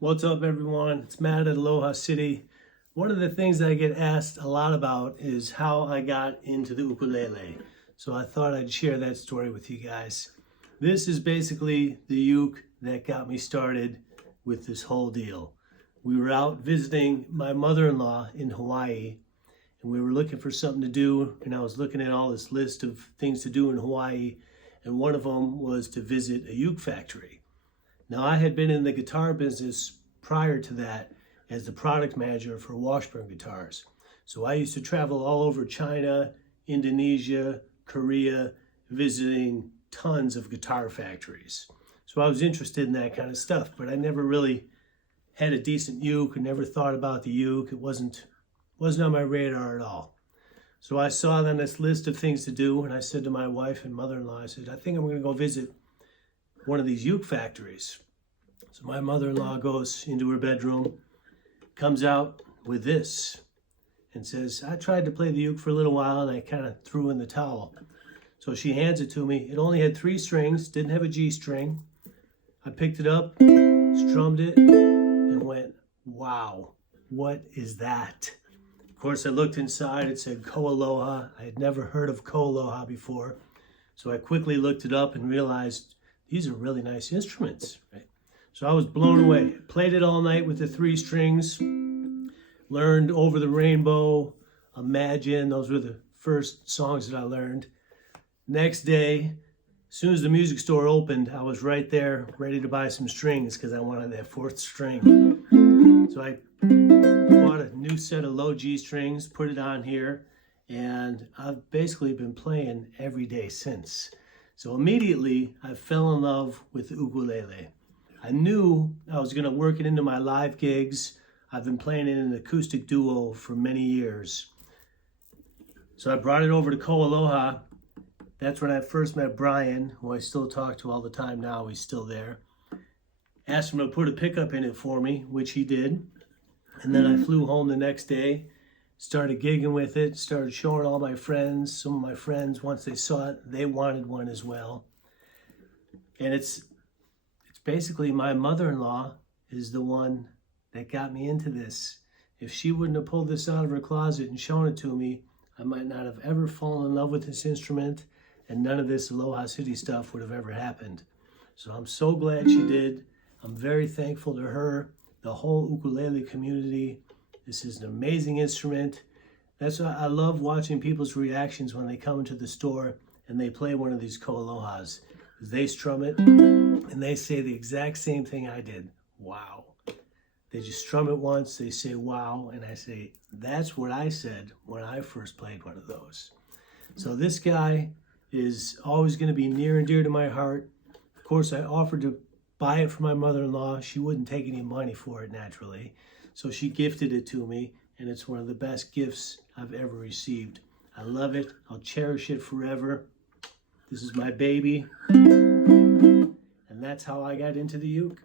What's up, everyone? It's Matt at Aloha City. One of the things that I get asked a lot about is how I got into the ukulele. So I thought I'd share that story with you guys. This is basically the uke that got me started with this whole deal. We were out visiting my mother-in-law in Hawaii, and we were looking for something to do, and I was looking at all this list of things to do in Hawaii, and one of them was to visit a uke factory. Now, I had been in the guitar business prior to that as the product manager for Washburn Guitars. So I used to travel all over China, Indonesia, Korea, visiting tons of guitar factories. So I was interested in that kind of stuff, but I never really had a decent uke and never thought about the uke. It wasn't on my radar at all. So I saw on this list of things to do, and I said to my wife and mother-in-law, I said, I think I'm going to go visit one of these uke factories. So my mother-in-law goes into her bedroom, comes out with this, and says, I tried to play the uke for a little while, and I kind of threw in the towel. So she hands it to me. It only had 3 strings, didn't have a G string. I picked it up, strummed it, and went, wow, what is that? Of course, I looked inside. It said Ko Aloha. I had never heard of Ko Aloha before. So I quickly looked it up and realized these are really nice instruments, right? So I was blown away. Played it all night with the 3 strings. Learned Over the Rainbow, Imagine. Those were the first songs that I learned. Next day, as soon as the music store opened, I was right there ready to buy some strings because I wanted that 4th string. So I bought a new set of low G strings, put it on here, and I've basically been playing every day since. So immediately, I fell in love with the ukulele. I knew I was going to work it into my live gigs. I've been playing it in an acoustic duo for many years. So I brought it over to Ko Aloha. That's when I first met Brian, who I still talk to all the time now. He's still there. Asked him to put a pickup in it for me, which he did. And then I flew home the next day, started gigging with it, started showing all my friends. Some of my friends, once they saw it, they wanted one as well. And it's basically my mother-in-law is the one that got me into this. If she wouldn't have pulled this out of her closet and shown it to me, I might not have ever fallen in love with this instrument, and none of this Aloha City stuff would have ever happened. So I'm so glad she did. I'm very thankful to her, the whole ukulele community. This is an amazing instrument. That's why I love watching people's reactions when they come into the store and they play one of these Ko Alohas. They strum it and they say the exact same thing I did. Wow. They just strum it once, they say wow, and I say, that's what I said when I first played one of those. So this guy is always going to be near and dear to my heart. Of course, I offered to buy it for my mother-in-law. She wouldn't take any money for it, naturally. So she gifted it to me, and it's one of the best gifts I've ever received. I love it. I'll cherish it forever. This is my baby. And that's how I got into the uke.